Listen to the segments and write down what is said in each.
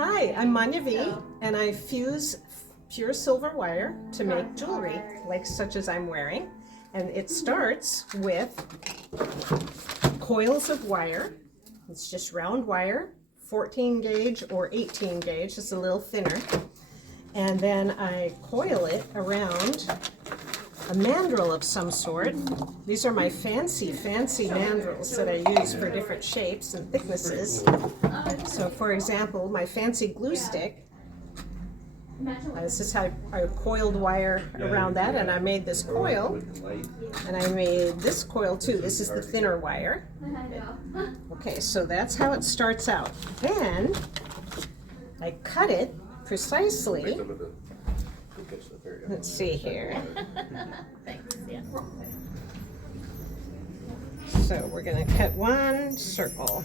Hi, I'm Manya V, and I fuse pure silver wire to make jewelry, like such as I'm wearing. And it starts with coils of wire. It's just round wire, 14 gauge or 18 gauge, just a little thinner. And then I coil it around a mandrel of some sort. These are my fancy mandrels that I use for different shapes and thicknesses. So for example, my fancy glue stick, this is how I coiled wire around that, and I made this coil, and I made this coil too. This is the thinner wire. Okay, so that's how it starts out. Then I cut it precisely. Let's see here. So we're going to cut one circle.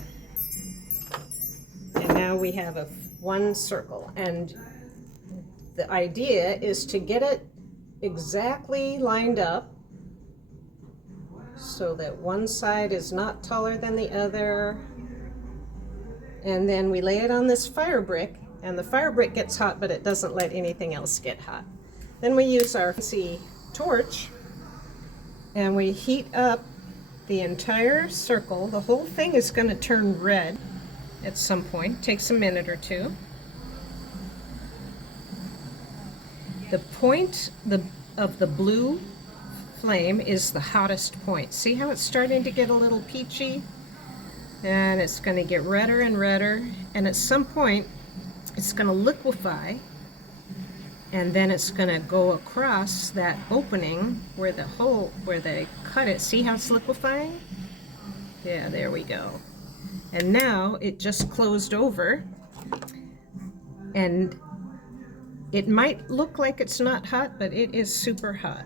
And now we have one circle. And the idea is to get it exactly lined up so that one side is not taller than the other. And then we lay it on this fire brick, and the fire brick gets hot, but it doesn't let anything else get hot. Then we use our fancy torch, and we heat up the entire circle. The whole thing is going to turn red at some point. It takes a minute or two. The point of the blue flame is the hottest point. See how it's starting to get a little peachy? And it's going to get redder and redder, and at some point it's going to liquefy, and then it's going to go across that opening where they cut it. See how it's liquefying? Yeah, there we go. And now it just closed over, and it might look like it's not hot, but it is super hot.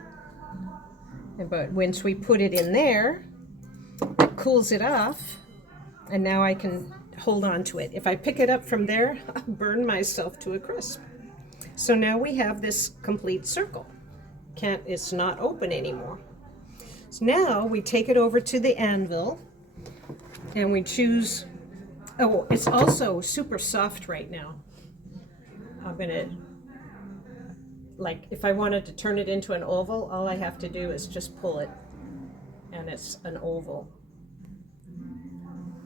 But once we put it in there, it cools it off, and now I can hold on to it. If I pick it up from there, I'll burn myself to a crisp. So now we have this complete circle. It's not open anymore. So now we take it over to the anvil, and we choose, oh, it's also super soft right now. I'm gonna, like, if I wanted to turn it into an oval, all I have to do is just pull it, and it's an oval.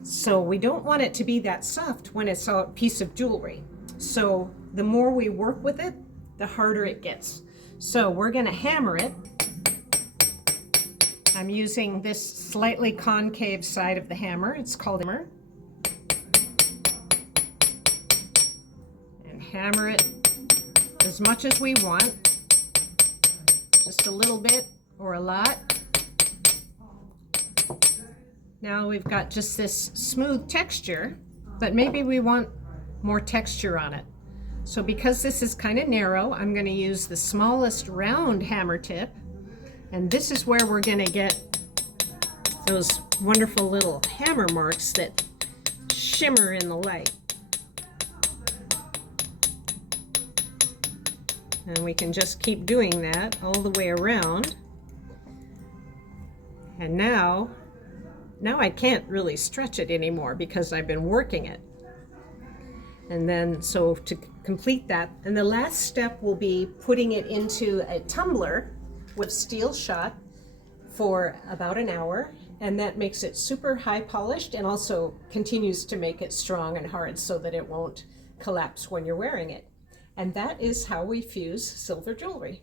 So we don't want it to be that soft when it's a piece of jewelry. So the more we work with it, the harder it gets. So we're going to hammer it. I'm using this slightly concave side of the hammer. It's called hammer. And hammer it as much as we want. Just a little bit or a lot. Now we've got just this smooth texture, but maybe we want more texture on it. So because this is kind of narrow, I'm going to use the smallest round hammer tip, and this is where we're going to get those wonderful little hammer marks that shimmer in the light. And we can just keep doing that all the way around. And now I can't really stretch it anymore because I've been working it. And then, so to complete that, and the last step will be putting it into a tumbler with steel shot for about an hour, and that makes it super high polished and also continues to make it strong and hard so that it won't collapse when you're wearing it. And that is how we fuse silver jewelry.